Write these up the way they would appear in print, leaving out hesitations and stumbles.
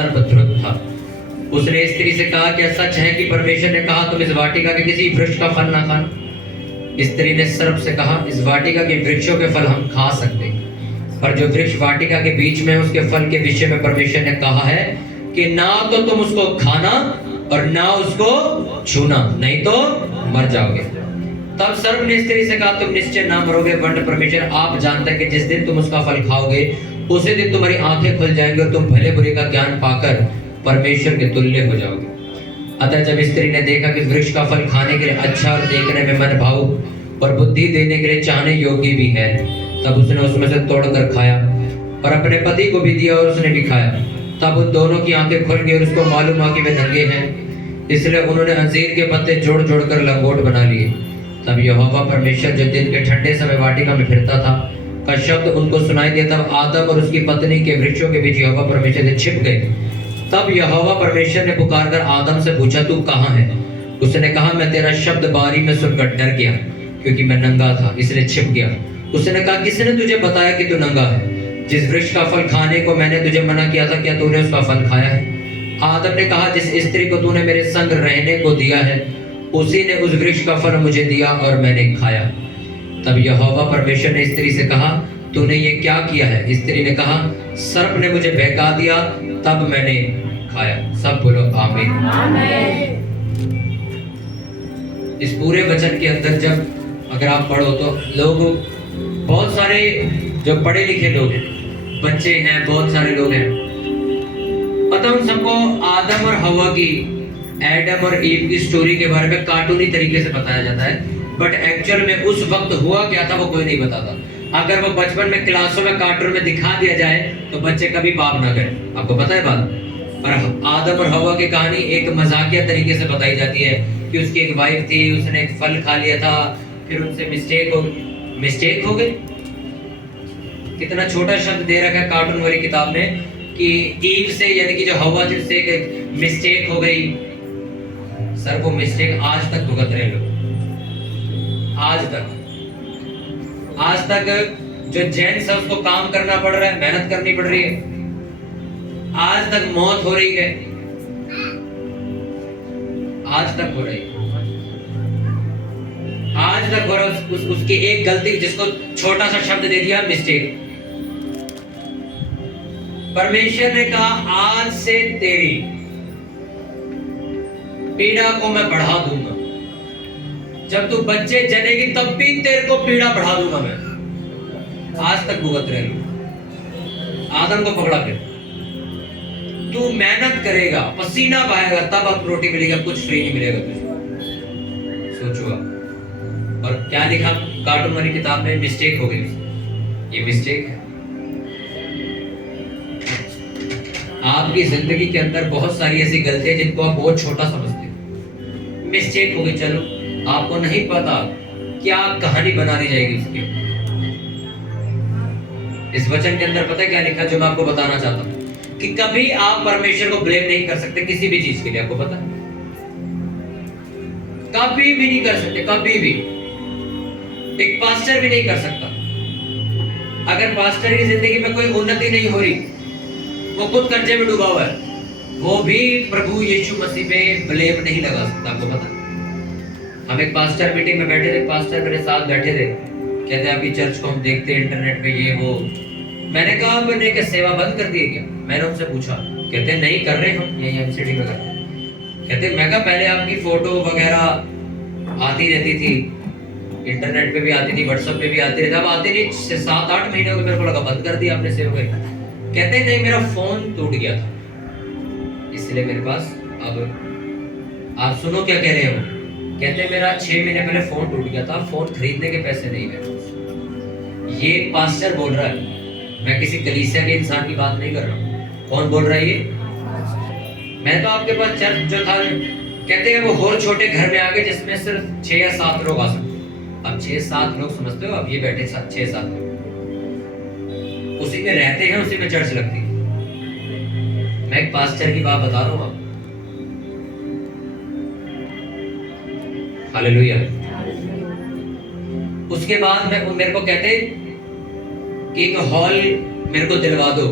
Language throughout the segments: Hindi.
सर्पधृत था। उसने स्त्री से कहा, क्या सच है कि परमेश्वर ने कहा तुम इस वाटिका के किसी वृक्ष का फल ना खाना? स्त्री ने सर्प से कहा, इस वाटिका के वृक्षों के फल हम खा सकते हैं, पर जो वृक्ष वाटिका के बीच में उसके फल के विषय में परमेश्वर ने कहा है कि ना तो तुम उसको खाना और ना उसको छूना, नहीं तो मर जाओगे। तब सर्प ने स्त्री से कहा, तुम निश्चय ना मरोगे, वरन परमेश्वर आप जानते हैं कि जिस दिन तुम उसका फल खाओगे उसी दिन तुम्हारी आंखें खुल जाएंगी और तुम भले बुरे का ज्ञान पाकर परमेश्वर के तुल्य हो जाओगे। अतः जब स्त्री ने देखा कि वृक्ष का फल खाने के लिए अच्छा और देखने में मन भावुक और बुद्धि देने के लिए चाहने योग्य भी है, तब उसने उसमें से तोड़कर खाया और अपने पति को भी दिया और उसने भी खाया। तब उन दोनों की आंखें खुल गई और उसको मालूम हुआ कि वे नंगे हैं, इसलिए उन्होंने अंजीर के पत्ते जोड़ जोड़ कर लंगोट बना लिए। तब यहोवा परमेश्वर जो दिन के ठंडे समय वाटिका में फिरता था का शब्द उनको सुनाई दिया। तब आदम और उसकी पत्नी के वृक्षों के बीच यहोवा परमेश्वर से छिप गए। तब यहोवा परमेश्वर ने पुकारकर आदम से पूछा, तू कहाँ है? उसने कहा, मैं तेरा शब्द बारी में सुनकर डर गया, क्योंकि मैं नंगा था इसलिए छिप गया। उसने कहा, किसने तुझे बताया कि तू नंगा है? जिस वृक्ष का फल खाने को मैंने तुझे मना किया था, क्या तूने उसका फल खाया है? आदम ने कहा, जिस स्त्री को तूने मेरे संग रहने को दिया है उसी ने उस वृक्ष का फल मुझे दिया और मैंने खाया। तब यहोवा परमेश्वर ने स्त्री से कहा, तूने ये क्या किया है? स्त्री ने कहा, सर्प ने मुझे बहका दिया, तब मैंने खाया। सब बोलो आमीन। इस पूरे वचन के अंदर जब अगर आप पढ़ो तो लोग, बहुत सारे जो पढ़े लिखे लोग हैं, बच्चे हैं, बहुत सारे लोग हैं, पता उन सबको आदम और हवा की, एडम और ईव की स्टोरी के बारे में कार्टूनी तरीके से बताया जाता है, बट एक्चुअल में उस वक्त हुआ क्या था वो कोई नहीं बताता। अगर वो बचपन में क्लासों में कार्टून में दिखा दिया जाए तो बच्चे कभी पाप ना करें। आपको पता है बात? पर आदम और हवा की कहानी एक मजाकिया तरीके से बताई जाती है कि उसकी एक वाइफ थी, उसने एक फल खा लिया था, फिर उनसे मिस्टेक हो गई। कितना छोटा शब्द दे रखा है कार्टून वाली किताब में कि ईव से, यानी कि जो हवा थी उससे एक मिस्टेक हो गई। सर वो मिस्टेक आज तक भुगत रहे लोग, आज तक जो जेंट्स है उसको काम करना पड़ रहा है, मेहनत करनी पड़ रही है, आज तक मौत हो रही है, आज तक हो रही है, आज तक हो रहा है। उसकी एक गलती, जिसको छोटा सा शब्द दे दिया मिस्टेक। परमेश्वर ने कहा, आज से तेरी पीड़ा को मैं बढ़ा दूंगा। जब तू बच्चे जनेगी तब भी तेरे को पीड़ा बढ़ा दूंगा मैं। आज तक भुगत रहे लोग। आदम को पकड़ा, फिर तू मेहनत करेगा, पसीना बहाएगा, तब अब रोटी मिलेगा, कुछ फ्री नहीं मिलेगा तुझे। सोचो आप। और क्या लिखा कार्टून वाली किताब में? मिस्टेक हो गई। ये मिस्टेक है। आपकी जिंदगी के अंदर बहुत सारी ऐसी गलतियां जिनको आप बहुत छोटा समझते हो। मिस्टेक हो गई, चलो, आपको नहीं पता क्या कहानी बना दी जाएगी उसकी। इस वचन के अंदर पता है क्या लिखा, जो मैं आपको बताना चाहता हूं कि कभी आप परमेश्वर को ब्लेम नहीं कर सकते किसी भी चीज के लिए। आपको पता है, कभी भी नहीं कर सकते, कभी भी। एक पास्टर भी नहीं कर सकता। अगर पास्टर की जिंदगी में कोई उन्नति नहीं हो रही, वो खुद कर्जे में डूबा हुआ है, वो भी प्रभु यीशु मसीह पे ब्लेम नहीं लगा सकता। आपको पता? हम एक पास्टर मीटिंग में बैठे थे, पास्टर मेरे साथ बैठे थे, कहते हैं आपकी चर्च को हम देखते हैं इंटरनेट पे, ये वो। मैंने कहा आपने क्या सेवा बंद कर दी है क्या? मैंने उनसे पूछा, कहते हैं नहीं कर रहे, हम यही एमसीडी में करते हैं। कहते मैं कहा पहले आपकी फोटो वगैरह आती रहती थी, इंटरनेट पे भी आती थी, व्हाट्सएप पे भी आती रहती, अब आती नहीं। 7-8 महीने हो गए, मेरे को लगा बंद कर दिया आपने सेवा। कहते नहीं, मेरा फोन टूट गया था, इसलिए मेरे पास अब। आप सुनो क्या कह रहे हो। कहते मेरा 6 महीने पहले फोन टूट गया था, फोन खरीदने के पैसे नहीं मेरे। ये पास्टर बोल रहा है, मैं किसी कलीसिया के इंसान की बात नहीं कर रहा हूँ। कौन बोल रहा है ये? मैं तो आपके पास चर्च जो था, कहते हैं वो और छोटे घर में आ गए जिसमें सिर्फ 6 या 7 लोग आ सकते। अब 6-7 लोग समझते हो? अब ये बैठे 6-7 लोग, उसी में रहते हैं, उसी में चर्च लगती है। मैं एक पास्टर की बात बता रहा हूँ आपको। हालेलुया। उसके बाद मेरे को कहते कि एक हॉल मेरे को दिलवा दो।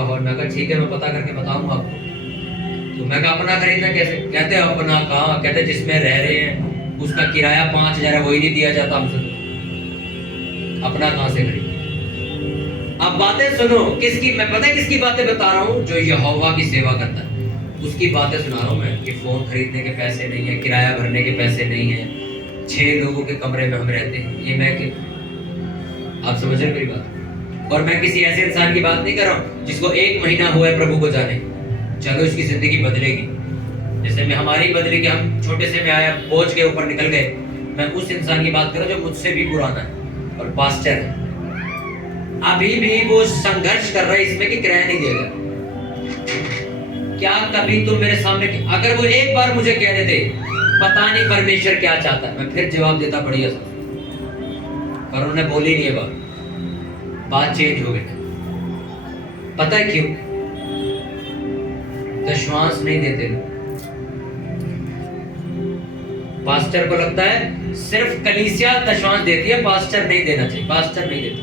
का हॉल। मैं कहा ठीक है, मैं पता करके बताऊंगा आपको। तो मैं कहा अपना खरीदना कैसे? कहते अपना कहाँ, कहते जिसमें रह रहे हैं उसका किराया 5,000 है, वही नहीं दिया जाता हमसे, तो अपना कहाँ से खरीद। अब बातें सुनो किसकी, मैं पता है किसकी बातें बता रहा हूँ, जो यहोवा की सेवा करता है उसकी बातें सुना रहा हूँ मैं, कि फोन खरीदने के पैसे नहीं है, किराया भरने के पैसे नहीं है, 6 लोगों के कमरे में हम रहते हैं। ये मैं कि आप समझ रहे मेरी बात? और मैं किसी ऐसे इंसान की बात नहीं कर रहा हूँ जिसको 1 महीना हुआ है प्रभु को जाने, चलो इसकी जिंदगी बदलेगी, जैसे मैं हमारी बदली कि हम छोटे से में आया बोझ के ऊपर निकल गए। मैं उस इंसान की बात कर रहा हूँ जो मुझसे भी पुराना है और पास्टर है, अभी भी वो संघर्ष कर रहा है इसमें कि किराया नहीं देगा। क्या कभी तुम मेरे सामने, अगर वो एक बार मुझे कह देते पता नहीं परमेश्वर क्या चाहता है, मैं फिर जवाब देता बढ़िया सा, पर उन्होंने बोली नहीं है बात चेंज हो गई। पता है क्यों? दशवांश नहीं देते लोग। पास्टर को लगता है सिर्फ कलीसिया दशवांश देती है, पास्टर नहीं देना चाहिए, पास्टर नहीं देता।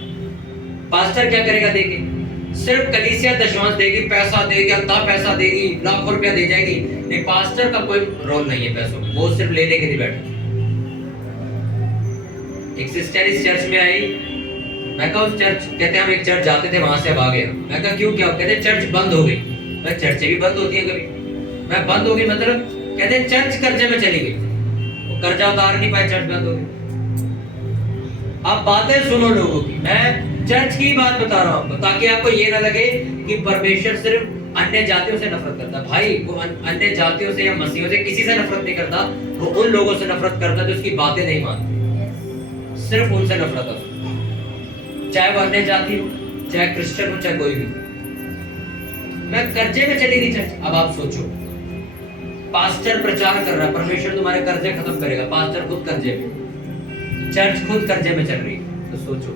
पास्टर क्या करेगा? देगी सिर्फ कलीसिया दशवांश देगी, पैसा देगी, अद्धा पैसा देगी, लाखों रुपया दे जाएगी। नहीं, पास्टर का कोई रोल नहीं है पैसों में, वो सिर्फ लेने के लिए बैठा। एक सिस्टर इस चर्च में आई, मैं कहा उस चर्च, कहते हम एक चर्च जाते थे वहां से अब आ गए। मैं कहा क्यों, क्या? कहते चर्च बंद हो गई। मैं चर्चें भी बंद होती है कभी, मैं बंद हो गई मतलब, कहते चर्च कर्जे में चली गई, वो कर्जा उतार नहीं पाए, चर्च बंद हो गई। आप बातें सुनो लोगों की, मैं चर्च की बात बता रहा हूं ताकि आपको ये ना लगे कि परमेश्वर सिर्फ अन्य जातियों से नफरत करता। भाई वो अन्य जातियों से या मसीहों से किसी से नफरत नहीं करता, वो उन लोगों से नफरत करता जो उसकी बातें नहीं मानते, सिर्फ उनसे नफरत है, चाहे वो अन्य जाति हो, चाहे क्रिश्चियन हो, चाहे कोई भी। मैं कर्जे में चली गई चर्च। अब आप सोचो, पास्टर प्रचार कर रहा है परमेश्वर तुम्हारे कर्जे खत्म करेगा, पास्टर खुद कर्जे में, चर्च खुद कर्जे में चल रही है। तो सोचो,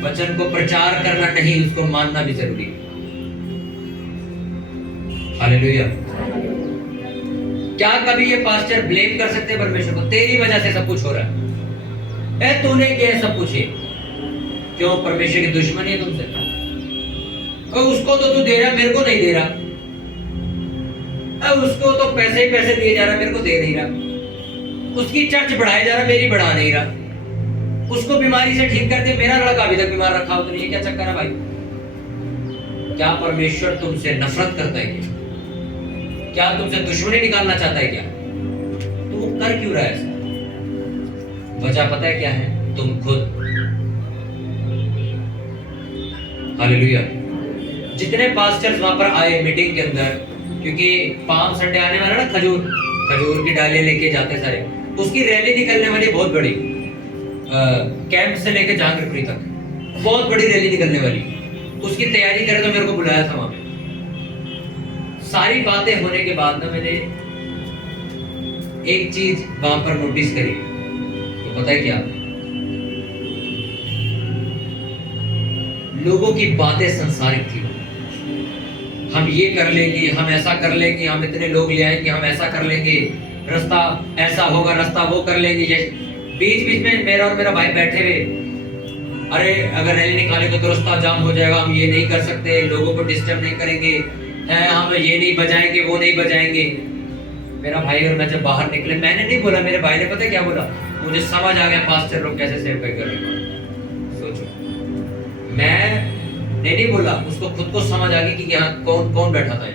वचन को प्रचार करना नहीं, उसको मानना भी जरूरी है। हालेलुया। क्या कभी ये पास्टर ब्लेम कर सकते हैं परमेश्वर को? तेरी वजह से सब कुछ हो रहा है, तूने किया सब कुछ है। क्यों? परमेश्वर की दुश्मनी है तुमसे? उसको तो तू दे रहा, मेरे को नहीं दे रहा। उसको तो पैसे ही पैसे दिए जा रहा, मेरे को दे नहीं रहा। उसकी चर्च बढ़ाया जा रहा, मेरी बढ़ा नहीं रहा। उसको बीमारी से ठीक करते, मेरा लड़का अभी तक बीमार रखा हो। तो ये क्या चक्कर है भाई? क्या परमेश्वर तुमसे नफरत करता है क्या? क्या तुमसे दुश्मनी निकालना चाहता है क्या? तो वो कर क्यों रहा है ऐसा? वजह पता है क्या है? तुम खुद। हालेलुया। जितने पास्टर्स वहां पर आए मीटिंग के अंदर, क्योंकि पाम संडे आने वाला ना, खजूर की डालें लेके जाते सारे, उसकी रैली निकलने वाली बहुत बड़ी, कैंप से लेके जहांगीरपुरी तक बहुत बड़ी रैली निकलने वाली। उसकी तैयारी करे तो मेरे को बुलाया था वहां पे। सारी बातें होने के बाद ना मैंने एक चीज वहां पर नोटिस करी, तो पता है क्या? लोगों की बातें संसारिक थी। हम ये कर लेंगे, हम ऐसा कर लेंगे, हम इतने लोग ले आएंगे, हम ऐसा कर लेंगे, रास्ता ऐसा होगा, रास्ता वो कर लेंगे। बीच बीच में मेरा और मेरा भाई बैठे हुए, अरे अगर रैली निकालेंगे तो रास्ता जाम हो जाएगा, हम ये नहीं कर सकते, लोगों को डिस्टर्ब नहीं करेंगे, हम ये नहीं बजाएंगे, वो नहीं बजाएंगे। मेरा भाई और मैं जब बाहर निकले, मैंने नहीं बोला, मेरे भाई ने पता क्या बोला? मुझे समझ आ गया पास्टर लोग कैसे सेवकाई कर रहे हैं। सोचो, मैंने नहीं बोला, उसको खुद को समझ आ गई कि यहाँ कौन कौन बैठा था।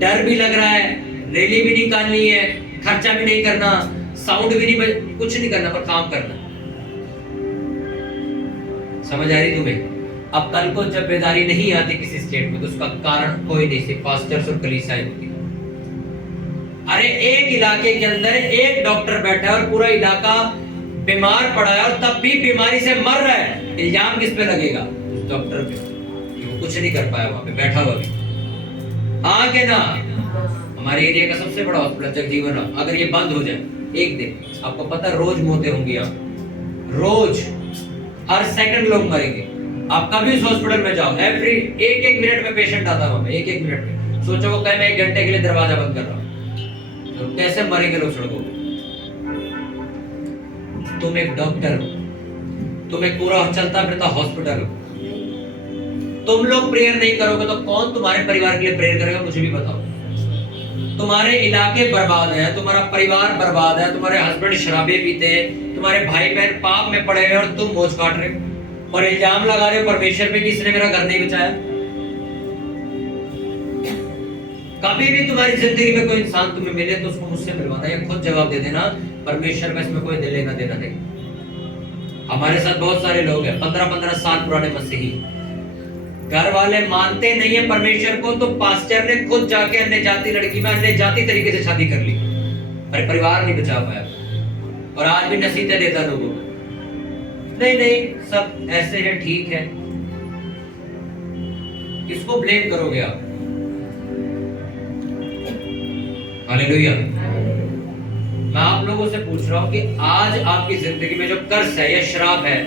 डर भी लग रहा है, रैली भी निकालनी है, खर्चा भी नहीं करना, साउंड भी नहीं, कुछ नहीं करना, पर काम करना। समझ आ रही तुम्हें? अब कल को जब बेदारी नहीं आती किसी स्टेट में, तो उसका कारण कोई नहीं, सिर्फ पास्टर्स और कलीसियाएं होती। अरे एक इलाके के अंदर एक डॉक्टर बैठा है और पूरा इलाका बीमार पड़ा है, और तब भी बीमारी से मर रहा है, इल्जाम किस पे लगेगा? उस डॉक्टर पे, कि वो कुछ नहीं कर पाया, वहां पे बैठा हुआ भी। आगे ना, हमारे एरिया का सबसे बड़ा हॉस्पिटल जगजीवन, अगर ये बंद हो जाए एक दिन, आपको पता रोज मौतें होंगी यहाँ, रोज, हर सेकंड लोग मरेंगे। आप कभी उस हॉस्पिटल में जाओ, एवरी एक मिनट में पेशेंट आता है वहां पे, एक मिनट में। सोचो वो कहे मैं 1 घंटे के लिए दरवाजा बंद कर रहा हूं, तो कैसे मरेंगे लोग सड़कों पे? तुम एक डॉक्टर हो, तुम एक पूरा चलता फिरता हॉस्पिटल हो। तुम लोग प्रेयर नहीं करोगे तो कौन तुम्हारे परिवार के लिए प्रेयर करेगा? मुझे भी बताओ। तुम्हारे इलाके बर्बाद है, तुम्हारा परिवार बर्बाद है, तुम्हारे हस्बैंड शराबे पीते हैं, तुम्हारे भाई बहन पाप में पड़े हुए और तुम मोच काट रहे हो और इल्जाम लगा रहे हो परमेश्वर पे कि इसने मेरा घर नहीं बचाया। कभी भी तुम्हारी जिंदगी में कोई इंसान तुम्हें मिले तो उसको मुझसे मिलवाना या खुद जवाब दे देना, परमेश्वर का इसमें कोई लेना देना नहीं। हमारे साथ बहुत सारे लोग हैं 15-15 साल पुराने मसीही, घर वाले मानते नहीं है परमेश्वर को, तो पास्टर ने खुद जाके अन्य जाति लड़की में अन्य जाति तरीके से शादी कर ली, पर परिवार नहीं बचा पाया और आज भी नसीहतें देता लोगों को, नहीं नहीं सब ऐसे है, ठीक है। किसको ब्लेम करोगे आप? हालेलुया। मैं आप लोगों से पूछ रहा हूं कि आज आपकी जिंदगी में जो कर्ज है या श्राप है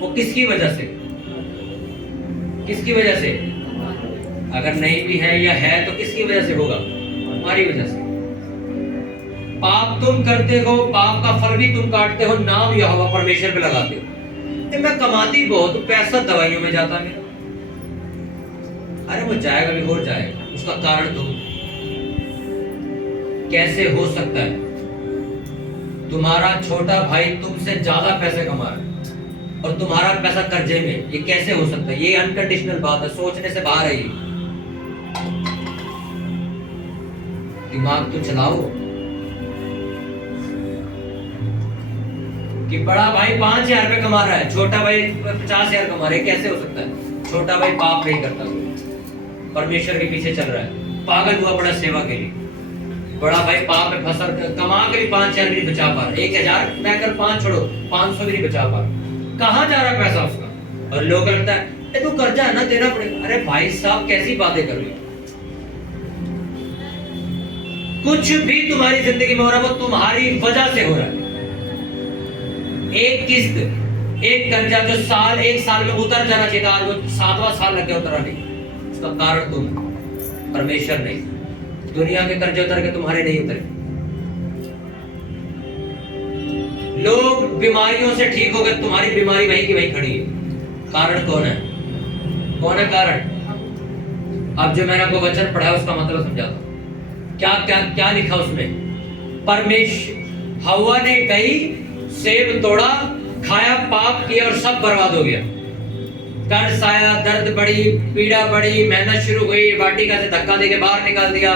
वो किसकी वजह से? किसकी वजह से? अगर नहीं भी है या है तो किसकी वजह से होगा? तुम्हारी वजह से। पाप तुम करते हो, पाप का फल भी तुम काटते हो, नाम यहोवा परमेश्वर पे लगाते हो। मैं कमाती बहुत, पैसा दवाइयों में जाता मेरा। अरे वो जाएगा भी, हो जाएगा, उसका कारण तुम। कैसे हो सकता है तुम्हारा छोटा भाई तुमसे ज्यादा पैसे कमा रहा है और तुम्हारा पैसा कर्जे में? ये कैसे हो सकता है? ये अनकंडीशनल बात है, सोचने से बाहर है। दिमाग तो चलाओ कि बड़ा भाई 5,000 रुपए कमा रहा है, छोटा भाई 50,000 कमा रहा है। कैसे हो सकता है? छोटा भाई पाप नहीं करता, परमेश्वर के पीछे चल रहा है, पागल हुआ बड़ा सेवा के लिए। बड़ा भाई पाप में फंसा, कमा के भी 5,000 भी नहीं बचा पा रहा, 1,000 मैं कर 5 छोड़ो 500 भी नहीं बचा पा रहा। कहां जा रहा है पैसा उसका? और लोग लगता है तू कर्जा है ना, देना पड़ेगा। अरे भाई साहब कैसी बातें कर रहे हो? कुछ भी तुम्हारी जिंदगी में हो रहा है वो तुम्हारी वजह से हो रहा है। एक किस्त, एक कर्जा जो एक साल में उतर जाना चाहिए था, आज वो 7वां साल लग गया उतरा नहीं। उसका कारण तुम, परमेश्वर नहीं। दुनिया के कर्जे उतर के तुम्हारे नहीं उतरे। लोग बीमारियों से ठीक हो गए, तुम्हारी बीमारी वहीं की वहीं खड़ी है। कारण कौन है? कौन है कारण? अब जो मैंने आपको वचन पढ़ा उसका मतलब समझाता हूं। क्या क्या क्या लिखा उसमें? परमेश्वर, हवा ने गई, सेब तोड़ा, खाया, पाप किया और सब बर्बाद हो गया। कर्ज आया, दर्द बढ़ी, पीड़ा बढ़ी, मेहनत शुरू हुई, वाटिका से धक्का देके बाहर निकाल दिया,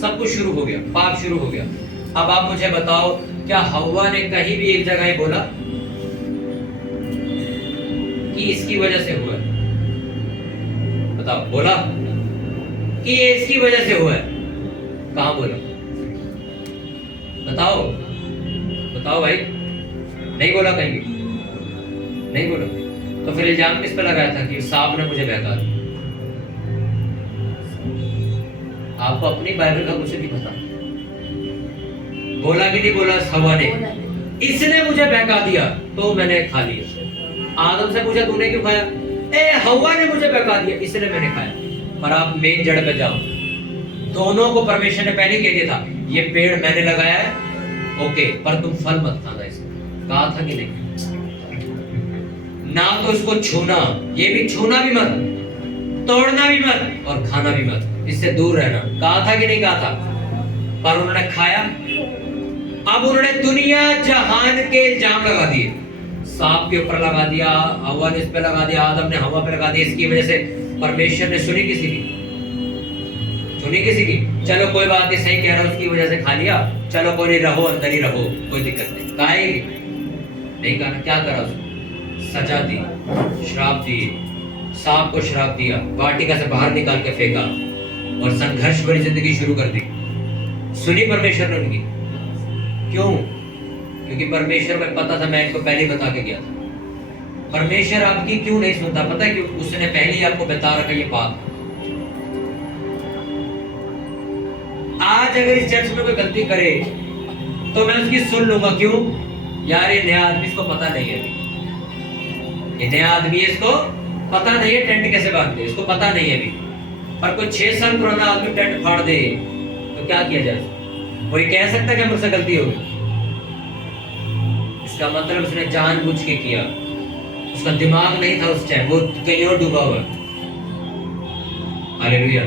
सब कुछ शुरू हो गया, पाप शुरू हो गया। अब आप मुझे बताओ, क्या हवा ने कहीं भी एक जगह बोला कि इसकी वजह से हुआ है? बताओ, बोला कि ये इसकी वजह से हुआ है? कहां बोला? बताओ बताओ भाई, नहीं बोला, कहीं भी नहीं बोला। तो फिर इल्जाम किस पे लगाया था कि सांप ने मुझे बहका दिया? आपको अपनी बाइबल का कुछ नहीं पता। बोला कि नहीं बोला हवा ने? इसने मुझे बहका दिया तो मैंने खा लिया। आदम से पूछा तूने क्यों खाया? हवा ने मुझे बहका दिया, इसलिए मैंने खाया। पर आप मेन जड़ पे जाओ। दोनों को परमेश्वर ने पहले कह दिया था ये पेड़ मैंने लगाया है, ओके, पर तुम फल मत खाना। इसमें कहा था कि नहीं? ना तो इसको छूना, ये भी छूना भी मत, तोड़ना भी मत और खाना भी मत, इससे दूर रहना। कहा था कि नहीं कहा था? पर उन्होंने खाया। अब उन्होंने दुनिया जहान के इल्जाम लगा दिए, सांप के ऊपर लगा दिया, हवा ने इस पे लगा दिया, आदम ने हवा पे लगा दिया। इसकी वजह से परमेश्वर ने सुनी किसी की? सुनी किसी की? चलो कोई बात नहीं, सही कह रहा, उसकी वजह से खा लिया, चलो कोई नहीं, रहो अंदर ही रहो, कोई दिक्कत नहीं। कहा नहीं कहा? क्या करा उसको? सजा दी, श्राप दिए, सांप को श्राप दिया, वाटिका से बाहर निकाल के फेंका और संघर्ष भरी जिंदगी शुरू कर दी। सुनी परमेश्वर ने उनकी? क्यों? क्योंकि परमेश्वर को पता था, मैं इनको पहले बता के गया था। परमेश्वर आपकी क्यों नहीं सुनता? पता है क्यों? उसने पहले ही आपको बता रखा ये बात। आज अगर इस चर्च में कोई गलती करे तो मैं उसकी सुन लूंगा। क्यों? यार ये नया आदमी, इसको पता नहीं है, ये नया आदमी है, इसको पता नहीं है टेंट कैसे बांधते, इसको पता नहीं है अभी। पर कोई 6 साल पुराना आदमी टेंट फाड़ दे तो क्या किया जाए? वो ये कह सकता है कि मुझसे गलती हो गई? इसका मतलब उसने जानबूझ के किया। उसका दिमाग नहीं था उस टाइम, वो कहीं और डूबा हुआ। हालेलुया।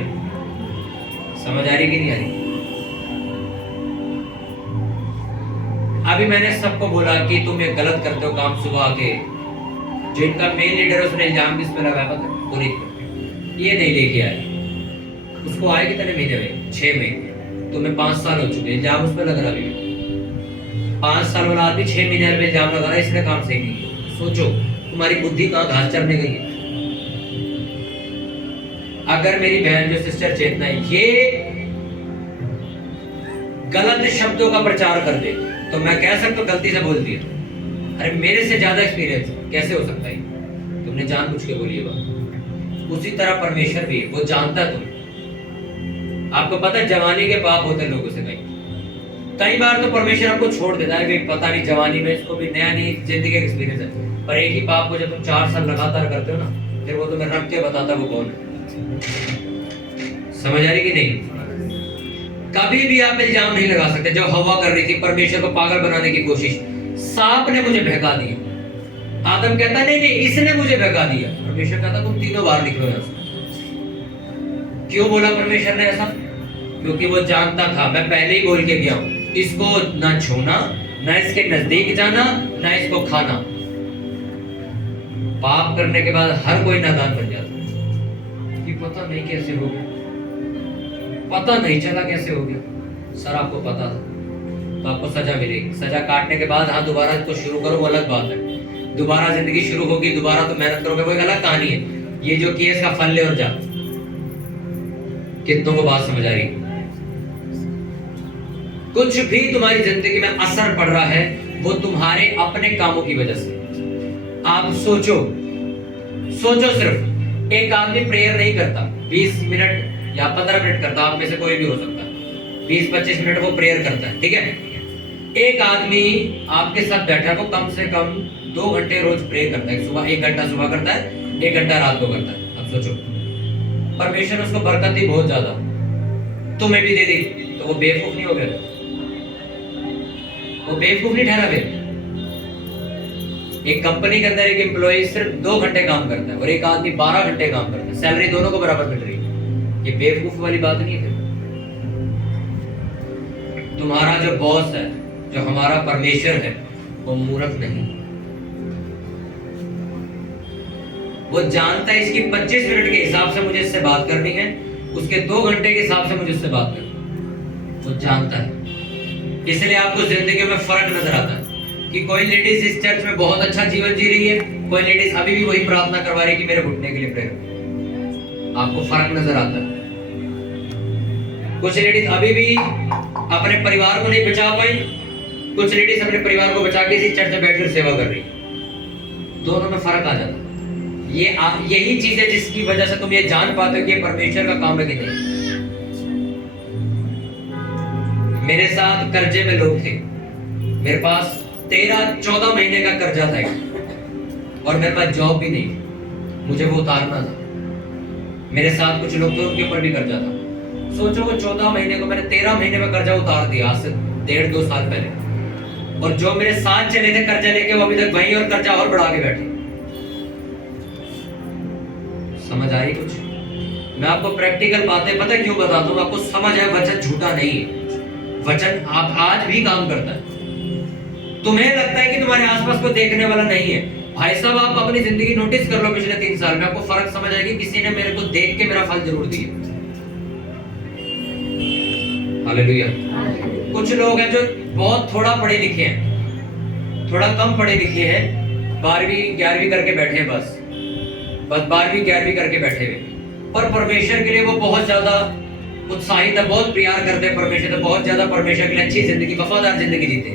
समझ आ रही कि नहीं आ रही? अभी मैंने सबको बोला कि तुम ये गलत करते हो काम सुबह आके। जो इनका मेन लीडर है उसने इल्जाम किस पे लगाया पता है? पूरी ये नहीं लेके आया। उसको आए कितने महीने में? 6 महीने। तुम्हें 5 साल हो चुके, इल्जाम उस पर लग रहा है। 5 साल वाला आदमी 6 महीने में इल्जाम लगा रहा है इसने काम सही नहीं किया। सोचो तुम्हारी बुद्धि कहाँ घास चरने गई है। अगर मेरी बहन जो सिस्टर चेतना है ये गलत शब्दों का प्रचार कर दे तो मैं कह सकता हूँ गलती से बोल दिया। अरे मेरे से ज्यादा एक्सपीरियंस कैसे हो सकता है? तुमने जानबूझ के बोली बात। उसी तरह परमेश्वर भी है, वो जानता है तुम। आपको पता है जवानी के पाप होते हैं लोगों से कई बार तो परमेश्वर आपको छोड़ देता है कि पता नहीं जवानी में इसको भी नया नहीं जिंदगी का एक्सपीरियंस है, पर एक ही पाप को जब तुम 4 साल लगातार करते हो ना फिर वो तुम्हें रख के बताता है वो कौन है। समझ आ रही कि नहीं? कभी भी आप इल्जाम नहीं लगा सकते। जो हवा कर रही थी परमेश्वर को पागल बनाने की कोशिश, सांप ने मुझे बहका दिया। आदम कहता नहीं नहीं इसने मुझे बहका दिया। परमेश्वर कहता तुम तीनों बार निकलो यहाँ से। क्यों बोला परमेश्वर ने ऐसा? क्योंकि वो जानता था मैं पहले ही बोल के गया हूं इसको ना छूना, ना इसके नजदीक जाना, ना इसको खाना। पाप करने के बाद हर कोई नादान बन जाता है। ये पता नहीं कैसे हो गया, पता नहीं चला कैसे हो गया। सर आपको पता था तो आपको सजा मिलेगी। सजा काटने के बाद हाँ दोबारा इसको शुरू करो वो अलग बात है। दोबारा जिंदगी शुरू होगी, दोबारा तो मेहनत करोगे वो एक अलग कहानी है। ये जो केस का फल ले और जा। कितनों को बात समझ आ रही? कुछ भी तुम्हारी जिंदगी में असर पड़ रहा है वो तुम्हारे अपने कामों की वजह से। आप सोचो सिर्फ एक आदमी प्रेयर नहीं करता 20 मिनट या 15 मिनट करता, आप में से कोई भी हो सकता है 20-25 मिनट वो प्रेयर करता है, ठीक है। एक आदमी आपके साथ बैठा है वो कम से कम 2 घंटे रोज प्रे करता है। सुबह 1 घंटा सुबह करता है, 1 घंटा रात को करता है। अब सोचो परमेश्वर उसको बरकत दी बहुत ज्यादा, तुम्हें भी दे दी तो वो बेवकूफ नहीं हो गया? वो बेवकूफ नहीं ठहरा फिर? एक कंपनी के अंदर एक एम्प्लॉय सिर्फ 2 घंटे काम करता है और एक आदमी 12 घंटे काम करता है, सैलरी दोनों को बराबर मिल रही है। ये बेवकूफ वाली बात नहीं है। तुम्हारा जो बॉस है, जो हमारा परमेश्वर है, वो मूर्ख नहीं। वो जानता है इसकी 25 मिनट के हिसाब से मुझे इससे बात करनी है, उसके 2 घंटे के हिसाब से मुझे इससे बात करनी। वो जानता है, इसलिए आपको जिंदगी में फर्क नजर आता है कि कोई लेडीज इस चर्च में बहुत अच्छा जीवन जी रही है, कोई लेडीज अभी भी वही प्रार्थना करवा रही है कि मेरे घुटने के लिए प्रेयर। आपको फर्क नजर आता है। कुछ लेडीज अभी भी अपने परिवार को नहीं बचा पाई, कुछ लेडीज अपने परिवार को बचा के इसी चर्च में बैठकर सेवा कर रही है। दोनों में फर्क आ जाता है। यही चीज है जिसकी वजह से तुम ये जान पाते हो कि परमेश्वर का काम है कि नहीं। मेरे साथ कर्जे में लोग थे, मेरे पास 13-14 महीने का कर्जा था और मेरे पास जॉब भी नहीं, मुझे वो उतारना था। मेरे साथ कुछ लोग थे उनके ऊपर भी कर्जा था। सोचो वो 14 महीने को मैंने 13 महीने में कर्जा उतार दिया, आज से 1.5-2 साल पहले। और जो मेरे साथ चले थे कर्जा लेके वो अभी तक वहीं और कर्जा और बढ़ा के बैठे। समझ आई कुछ? मैं आपको प्रैक्टिकल बातें पता क्यों बताता हूँ, आपको समझ आए वचन झूठा नहीं है। वचन आप आज भी काम करता है। तुम्हें लगता है कि तुम्हारे आसपास कोई देखने वाला नहीं है, भाई साहब आप अपनी जिंदगी नोटिस कर लो पिछले 3 साल में, आपको फर्क समझ आएगी किसी ने मेरे को देख के मेरा फल जरूर दिया। हालेलुया। कुछ लोग हैं जो बहुत थोड़ा पढ़े लिखे हैं, थोड़ा कम पढ़े लिखे हैं, 12वीं-11वीं करके बैठे हैं, बस 12वीं-11वीं करके बैठे हुए, पर परमेश्वर के लिए वो बहुत ज्यादा उत्साहित है, बहुत प्यार करते हैं परमेश्वर से, बहुत ज्यादा परमेश्वर के लिए अच्छी जिंदगी, वफादार जिंदगी जीते।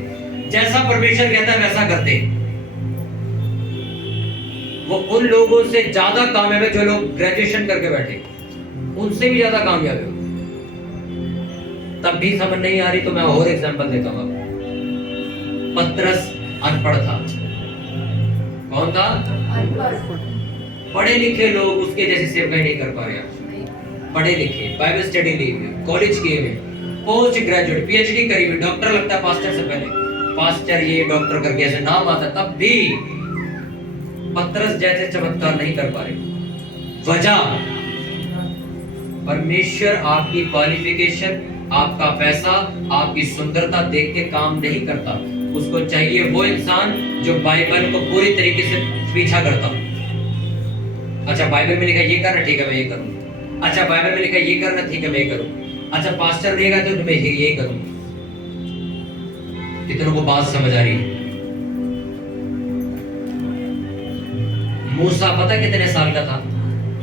जैसा परमेश्वर कहता है वैसा करते। वो उन लोगों से ज्यादा कामयाब है जो लोग ग्रेजुएशन करके बैठे, उनसे भी ज्यादा कामयाब है। तब भी समझ नहीं आ रही तो मैं और एग्जांपल देता हूँ। पतरस अनपढ़ था। कौन था? पढ़े लिखे लोग उसके जैसे सेवकाई नहीं कर पा रहे। पढ़े लिखे, बाइबल स्टडी लिए हुए, कॉलेज किए हुए, पोस्ट ग्रेजुएट, पीएचडी करी हुई, डॉक्टर लगता है पास्टर से पहले, पास्टर ये डॉक्टर करके ऐसे नाम आता, तब भी पतरस जैसे चमत्कार नहीं कर पा रहे। वजह, परमेश्वर आपकी क्वालिफिकेशन, आपका पैसा, आपकी सुंदरता देख के काम नहीं करता। उसको चाहिए वो इंसान जो बाइबल को पूरी तरीके से पीछा करता। अच्छा बाइबल में लिखा ये करना, ठीक है मैं ये करूँ। अच्छा बाइबल में लिखा ये करना, ठीक है मैं ये करूँ। अच्छा पास्टर नहीं कहते तो मैं ये करूँ। कितनों को बात समझ आ रही है? मूसा पता कितने साल का था?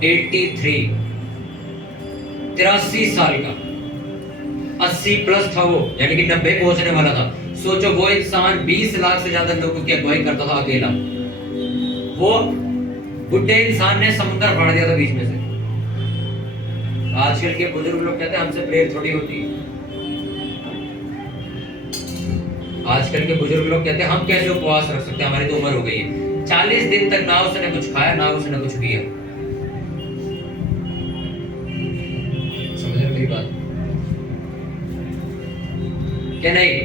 83 साल का, 80 प्लस था वो, यानी कि 90 पहुंचने वाला था। सोचो वो इंसान 20 लाख से ज्यादा लोगों की अगुवाई करता था अकेला। वो बुढ़े इंसान ने समुद्र फाड़ दिया था बीच में से। आजकल के बुजुर्ग लोग कहते हैं हमसे प्रेयर थोड़ी होती है। आजकल के बुजुर्ग लोग कहते हैं हम कैसे उपवास रख सकते हैं, हमारी तो उम्र हो गई है। 40 दिन तक ना उसने कुछ खाया ना उसने कुछ पिया। समझ रहे मेरी बात क्या? नहीं,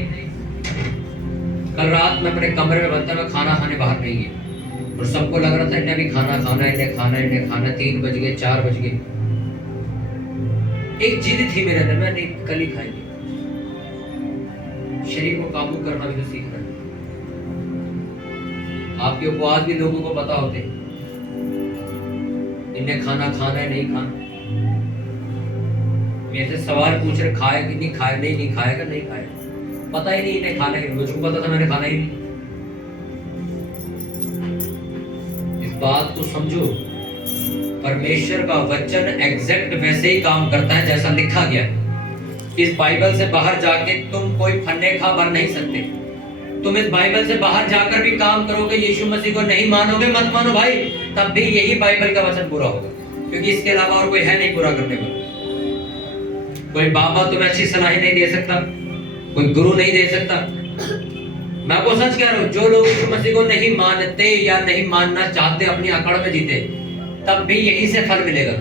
कल रात में अपने कमरे में बनता, मैं खाना खाने बाहर नहीं गया और सबको लग रहा था इन्हें भी खाना खाना, इन्हें खाना। 3 बज गए, 4 बज गए। एक जिद थी मेरे अंदर, मैं नहीं कल ही खाएंगे। शरीर को काबू करना भी तो सीखना है। आपके उपवास भी लोगों को पता होते, इन्हें खाना है नहीं खाना। मेरे से सवाल पूछ रहे खाया कि नहीं खाया, नहीं खाएगा नहीं खाएगा, पता ही नहीं इन्हें खाना है। मुझको पता था मैंने खाना ही नहीं। इस बात को समझो, परमेश्वर का वचन एग्जैक्ट वैसे ही काम करता है जैसा लिखा गया है। इस बाइबल से बाहर जाके तुम कोई फन्ने खा बन नहीं सकते। तुम इस बाइबल से बाहर जाकर भी काम करोगे, यीशु मसीह को नहीं मानोगे, मत मानो भाई, तब भी यही बाइबल का वचन पूरा होगा, क्योंकि इसके अलावा और कोई है नहीं पूरा करने वाला। कोई बाबा तुम्हें अच्छी सलाह नहीं दे सकता, कोई गुरु नहीं दे सकता। मैं आपको सच कह रहा हूं, जो लोग यीशु मसीह को नहीं मानते या नहीं मानना चाहते, अपनी अकड़ में जीते, तब भी यही से फल मिलेगा।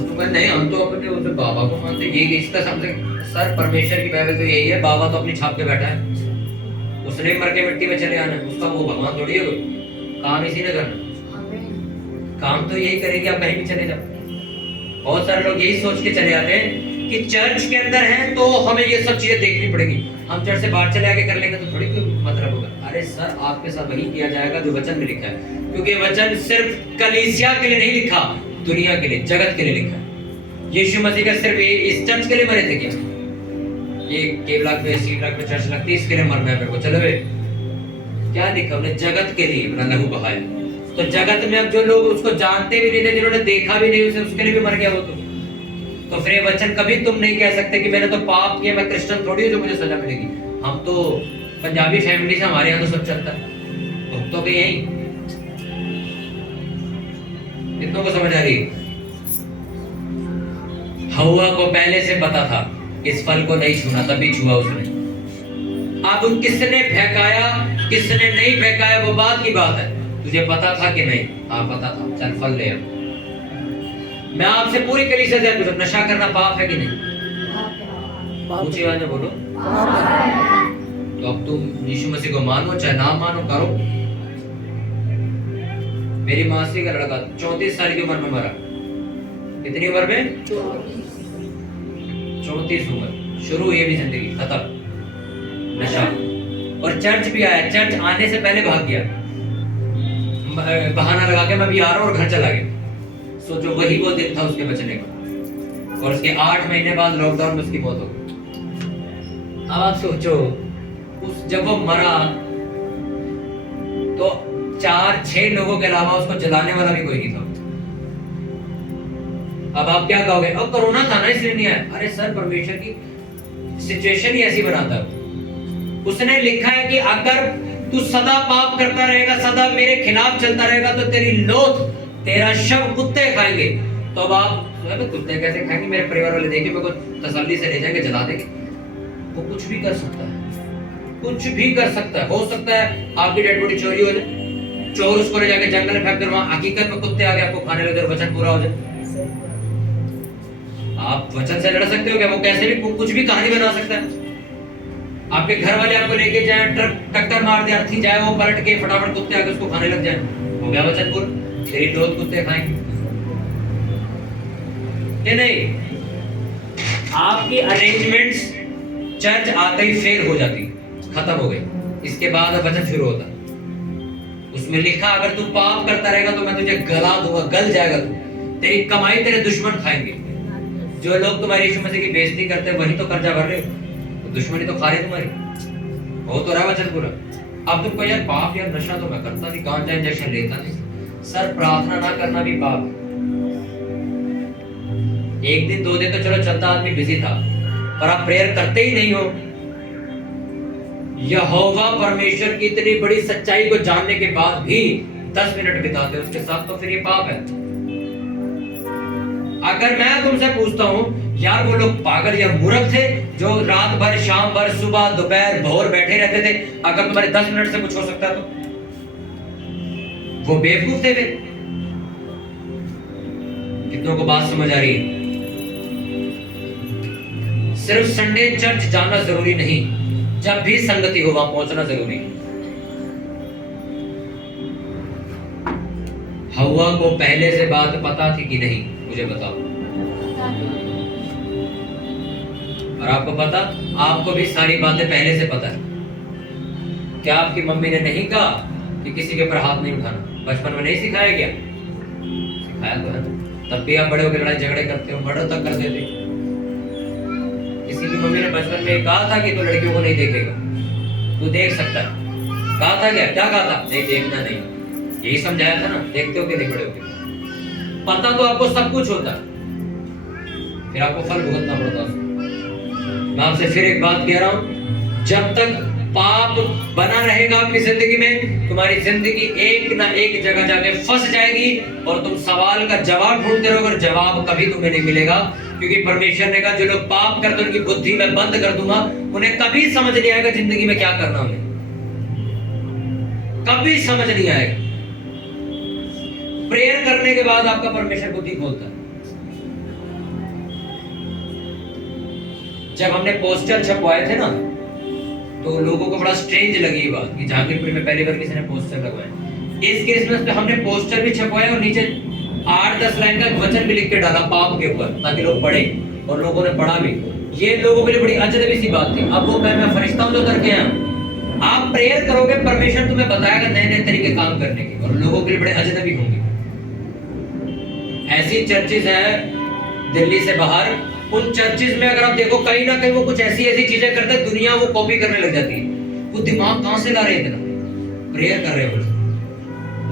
तो नहीं हम तो अपने उस बाबा को मानते, ये इसका समझे सर, परमेश्वर की बाइबल तो यही है, बाबा तो अपनी छाप के बैठा है, उसने मर के मिट्टी में चले आना है, उसका वो भगवान थोड़ी है। काम इसी ने करना, काम तो यही करेगी, आप कहीं भी चले जाओ। बहुत सारे लोग यही सोच के चले आते हैं कि चर्च के अंदर है तो हमें ये सब चीजें देखनी पड़ेगी, हम चर्च से बाहर चले आके कर लेंगे तो थोड़ी कोई मतलब होगा। अरे सर आपके साथ वही किया जाएगा जो वचन में लिखा है, क्योंकि वचन सिर्फ कलीसिया के लिए नहीं लिखा, दुनिया के लिए, जगत के लिए लिखा है। यीशु मसीह का सिर्फ इस चर्च के लिए मरे थे क्या? ये केवलाक में सी लाख में चर्च लगती है, इसके लिए मरना है मेरे को, चलो बे क्या लिखा उन्हें? जगत के लिए अपना लहू बहाया। तो जगत में अब जो लोग उसको जानते भी नहीं थे, जिन्होंने देखा भी नहीं उसे, उसके लिए भी मर गया वो। तो फिर वचन कभी तुम नहीं कह सकते कि मैंने तो पाप किया, मैं क्रिश्चियन थोड़ी हूं जो मुझे सजा मिलेगी। हम तो पंजाबी फैमिली से, हमारे यहाँ तो सब चलता है, भक्तों के यही। कितनों को समझ आ रही है? हवा को पहले से पता था इस फल को नहीं छूना, तभी छुआ उसने। अब किसने फेंकाया किसने नहीं फेंकाया वो बात की बात है। तुझे पता था कि नहीं? हाँ पता था, चल फल ले आ। मैं आपसे पूरी कलीसिया से पूछूं, नशा करना पाप है कि नहीं? ऊंची आवाज में बोलो। तो अब तुम यीशु मसीह को मानो चाहे ना मानो, करो। मेरी मासी का लड़का 34 साल की उम्र में मरा। कितनी उम्र में? 34 उम्र। शुरू हुई भी जिंदगी, खत्म नशा। और चर्च भी आया, चर्च आने से पहले भाग गया, बहाना लगा के मैं भी आ रहा हूँ, और घर चला गया। सोचो वही वो दिन था उसके बचने का, और उसके 8 महीने बाद लॉकडाउन में उसकी मौत हो गई। अब आप सोचो, उस जब वो मरा तो 4-6 लोगों के अलावा उसको जलाने वाला भी कोई नहीं था। अब आप क्या कहोगे? अब कोरोना था ना इसलिए नहीं आया। अरे सर, परमेश्वर की सिचुएशन ही ऐसी बनाता है। उसने लिखा है कि अगर तू सदा पाप करता रहेगा, सदा मेरे खिलाफ चलता रहेगा, तो तेरी लोथ, तेरा शव कुत्ते खाएंगे। तो अब आप कुत्ते कैसे खाएंगे? मेरे परिवार वाले देखे मेरे को तसल्ली से ले जाएंगे, जला देंगे। वो कुछ भी कर सकता है, कुछ भी कर सकता है। हो सकता है आपकी डेड बॉडी चोरी हो जाए, चोर उसको ले जाके जंगल में फेंक दे, वहां हकीकत में कुत्ते आके आपको खाने लगे और वचन पूरा हो जाए। आप वचन से लड़ सकते हो क्या? वो कैसे भी कुछ भी कहानी बना सकता है। आपके घर वाले आपको लेके जाए, ट्रक टक्कर मार दे, अर्थी जाए, वो पलट के फटाफट कुत्ते आके उसको खाने लग जाए, हो गया वचन पूर्ण, तेरी दौलत कुत्ते खाएंगे कि नहीं? आपकी अरेंजमेंट्स चर्च आते ही फेल हो जाती, खत्म हो गई। इसके बाद वचन शुरू होता, उसमें लिखा अगर तू पाप करता रहेगा तो मैं तुझे गला दूंगा, गल जाएगा तू, तेरी कमाई तेरे दुश्मन खाएंगे। जो लोग तुम्हारी यीशु मसीह की बेइज्जती करते हैं वही तो कर्जा भर रहे हो, तो दुश्मनी तो खा रहे तुम्हारी। हो तो रहा वचन पूरा। अब तुमको यार पाप या नशा तो मैं करता नहीं, गांजा इंजेक्शन लेता नहीं, सर प्रार्थना ना करना भी पाप। एक दिन दो दिन तो चलो चलता, आदमी बिजी था, पर आप प्रेयर करते ही नहीं हो। यहोवा परमेश्वर की इतनी बड़ी सच्चाई को जानने के बाद भी 10 मिनट बिताते हो उसके साथ, तो फिर ये पाप है। अगर मैं तुमसे पूछता हूं यार वो लोग पागल या मूर्ख थे जो रात भर, शाम भर, सुबह, दोपहर, भोर बैठे रहते थे, अगर तुम्हारे 10 मिनट से कुछ हो सकता तो वो बेवकूफ थे। फिर कितनों को बात समझ आ रही है? सिर्फ संडे चर्च जाना जरूरी नहीं, जब भी संगति हो वहां पहुंचना जरूरी है। हवा को पहले से बात पता थी कि नहीं, मुझे बताओ। और आपको पता, आपको भी सारी बातें पहले से पता है। क्या आपकी मम्मी ने नहीं कहा कि किसी के ऊपर हाथ नहीं उठाना? बचपन में नहीं सिखाया गया? सिखाया तो है, तब भी आप बड़े होकर लड़ाई झगड़े करते हो, बड़ों तक कर देते। किसी की मम्मी ने बचपन में कहा था कि तू लड़कियों को नहीं देखेगा, तू देख सकता है? कहा था क्या? क्या कहा था? नहीं देखना नहीं, यही समझाया था ना। देखते हो कि नहीं बड़े होके? पता तो आपको सब कुछ होता, फिर आपको फल भुगतना पड़ता है। मैं आपसे फिर एक बात कह रहा हूं, जब तक पाप बना रहेगा अपनी जिंदगी में, तुम्हारी जिंदगी एक ना एक जगह जाके फंस जाएगी और तुम सवाल का जवाब ढूंढते रहोगे, जवाब कभी तुम्हें नहीं मिलेगा। क्योंकि परमेश्वर ने कहा जो लोग पाप करते हैं उनकी बुद्धि मैं बंद कर दूंगा, उन्हें कभी समझ नहीं आएगा जिंदगी में क्या करना, उन्हें कभी समझ नहीं आएगा। प्रेयर करने के बाद आपका परमेश्वर बुद्धि खोलता है। जब हमने पोस्टर छपवाए थे ना, तो लोगों को बड़ा स्ट्रेंज लगी बात कि जहांगीरपुर में पहली बार किसी ने पोस्टर लगवाए। इस क्रिसमस पे हमने पोस्टर भी छपवाए और नीचे 8-10 लाइन का वचन भी लिख के डाला पाप के ऊपर, ताकि लोग पढ़े, और लोगों ने पढ़ा भी। ये लोगों के लिए बड़ी अजनबी सी बात थी। अब वो मैं फरिश्ता हूं जो करके आया। आप प्रेयर करोगे, परमेश्वर तुम्हें बताएगा नए नए तरीके काम करने के, और लोगों के लिए बड़े अजनबी होंगे। ऐसी चर्चेज है दिल्ली से बाहर, उन चर्चेज में अगर आप देखो कहीं ना कहीं वो कुछ ऐसी चीजें करते हैं, दुनिया वो कॉपी करने लग जाती है। वो दिमाग कहां से ला रहे हैं इतना? प्रेयर कर रहे हैं,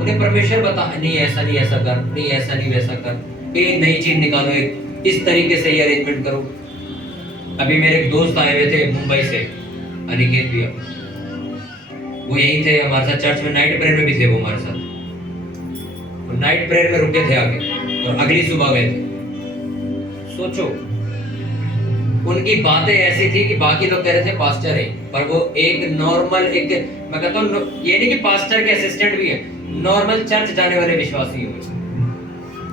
उन्हें परमेश्वर बता नहीं ऐसा नहीं ऐसा कर, नहीं ऐसा नहीं वैसा कर, एक नई चीज निकालो, एक इस तरीके से ये अरेंजमेंट करो। अभी मेरे एक दोस्त आए हुए थे मुंबई से, अनिकेत भैया, वो यही थे हमारे साथ चर्च में, नाइट प्रेयर में भी थे वो हमारे साथ। नाइट प्रेयर में रुके थे आगे और अगली सुबह गए थे। सोचो, उनकी बातें ऐसी थी कि बाकी लोग कह रहे थे पास्टर है, पर वो एक नॉर्मल, एक मैं कहता हूँ ये नहीं कि पास्टर के असिस्टेंट भी है, नॉर्मल चर्च जाने वाले विश्वासी हो।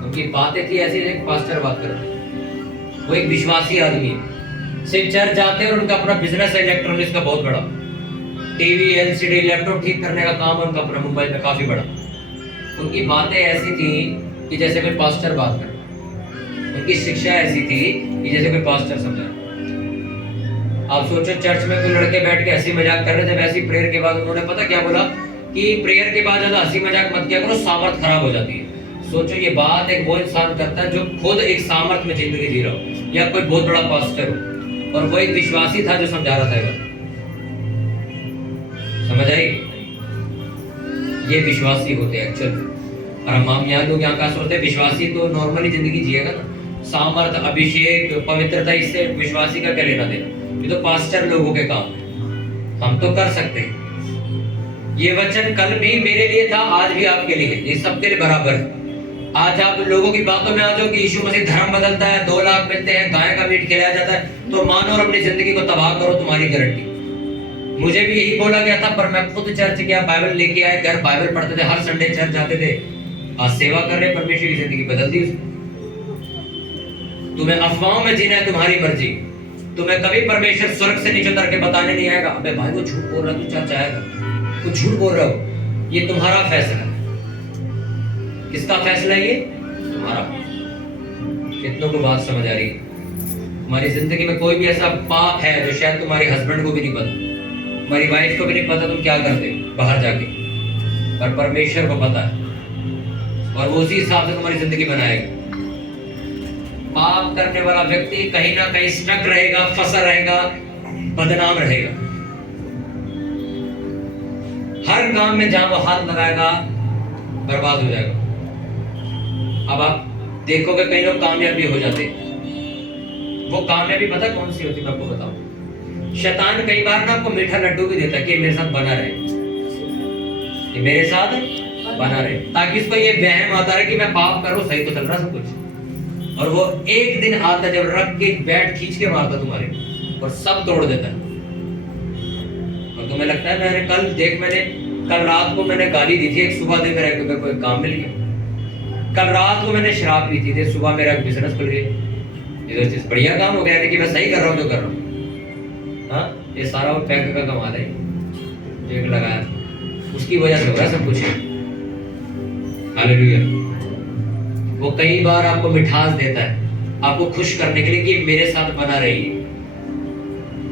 उनकी बातें थी ऐसी जैसे पास्टर बात कर रहे हैं। वो एक विश्वासी आदमी है, सिर्फ चर्च जाते हैं और उनका अपना बिजनेस है इलेक्ट्रॉनिक्स का बहुत बड़ा, टीवी, एलसीडी, लैपटॉप ठीक करने का काम है उनका अपना मुंबई में काफी बड़ा। उनकी बातें ऐसी थी कि जैसे कोई पास्टर बात कर, उनकी शिक्षा ऐसी थी कि जैसे कोई पास्टर समझा। आप सोचो, चर्च में कोई लड़के बैठ के हंसी मजाक कर रहे थे, वैसी प्रेयर के बाद उन्होंने पता क्या बोला कि प्रेयर के बाद ज्यादा हंसी मजाक मत किया करो, सामर्थ खराब हो जाती है। सोचो, ये बात एक वो इंसान करता है जो खुद एक सामर्थ में जिंदगी जी रहा हो, या कोई बहुत बड़ा पास्टर हो, और वो एक विश्वासी था जो समझा रहा था। समझ आई? ये विश्वासी होते हैं एक्चुअल। और हम यहाँ लोग यहाँ का सोचते हैं विश्वासी तो नॉर्मली जिंदगी जिएगा ना, सामर्थ, अभिषेक, पवित्रता, इससे विश्वासी का क्या लेना देना? ये तो पास्टर लोगों के काम है, हम तो कर सकते हैं। ये वचन कल भी मेरे लिए था, आज भी आपके लिए, ये सबके लिए बराबर है। आज आप लोगों की बातों में आ जाओ कि यीशु मसीह धर्म बदलता है, 2 लाख मिलते हैं, गाय का मीट खिलाया जाता है, तो मानो और अपनी जिंदगी को तबाह करो, तुम्हारी गारंटी। मुझे भी यही बोला गया था, पर मैं खुद चर्च गया, बाइबल लेके आए, घर बाइबल पढ़ते थे, हर संडे चर्च जाते थे। आज सेवा कर रहे, परमेश्वर की जिंदगी बदल दी। तुम्हें अफवाहों में जीना है, तुम्हारी मर्जी। तुम्हें कभी परमेश्वर स्वर्ग से नीचे उतर के बताने नहीं आएगा, अबे भाई वो झूठ बोल रहा है, तू चर्च आएगा, कुछ झूठ बोल रहा हो, ये तुम्हारा फैसला। किसका फैसला है ये? तुम्हारा। कितनों को बात समझ आ रही है? तुम्हारी जिंदगी में कोई भी ऐसा पाप है जो शायद तुम्हारे हस्बैंड को भी नहीं पता, तुम्हारी वाइफ को भी नहीं पता तुम क्या करते हो बाहर जाके, पर परमेश्वर को पता है और वो उसी हिसाब से तुम्हारी जिंदगी बनाएगा। पाप करने वाला व्यक्ति कहीं ना कहीं स्टक रहेगा, फंसा रहेगा, बदनाम रहेगा। हर काम में जहां वो हाथ लगाएगा बर्बाद हो जाएगा। अब आप देखोगे कई लोग कामयाब भी हो जाते हैं। वो कामयाबी पता कौन सी होती है? मैं आपको बताऊं। शैतान कई बार ना आपको मीठा लड्डू भी देता है कि मेरे साथ बना रहे, कि मेरे साथ बना रहे, ताकि इसको ये वहम आता रहे कि मैं पाप कर रहा हूं, सही तो चल रहा सब कुछ। और वो एक दिन आता जब रख के बैट खींच के मारता तुम्हारे और सब तोड़ देता है। और तुम्हें लगता है मैंने कल रात को मैंने गाली दी थी, एक सुबह दे मेरे को एक काम मिल गया। कल रात को मैंने शराब पी थी, सुबह मेरा बिजनेस खुल गया। ये तो चीज बढ़िया काम हो गया, यानी कि मैं सही कर रहा हूँ जो कर रहा हूँ। हाँ, ये सारा वो पैक का कमाल है जो एक लगाया था, उसकी वजह से हो रहा है सब कुछ। हालेलुया। वो कई बार आपको मिठास देता है, आपको खुश करने के लिए कि मेरे साथ बना रही,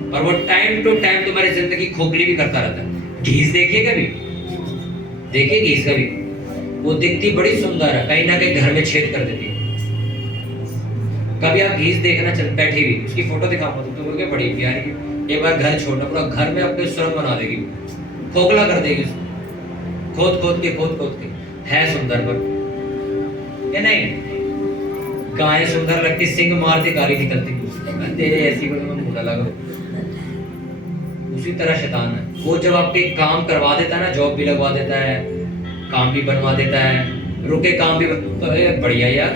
और वो टाइम टू टाइम तुम्हारी जिंदगी खोखली भी करता रहता है। घीस देखिए कभी, देखिए घीस कभी, वो दिखती बड़ी सुंदर है, कहीं ना कहीं घर में छेद कर देती है। कभी आप घीस देखना चल बैठी हुई, उसकी फोटो दिखाऊंगा तो बोलोगे बड़ी प्यारी है। एक बार घर छोड़ना, पूरा घर में अपने सुरंग बना देगी, खोखला कर देगी उसको, खोद खोद के। है सुंदर पर क्या नहीं? गाय सुंदर लगती, सिंग मारती गाली निकलती, तेरे ऐसी को मुंह लगा। उसी तरह शैतान है, वो जब आपके काम करवा देता है ना, जॉब भी लगवा देता है, काम भी बनवा देता है, रुके काम भी तो बढ़िया यार,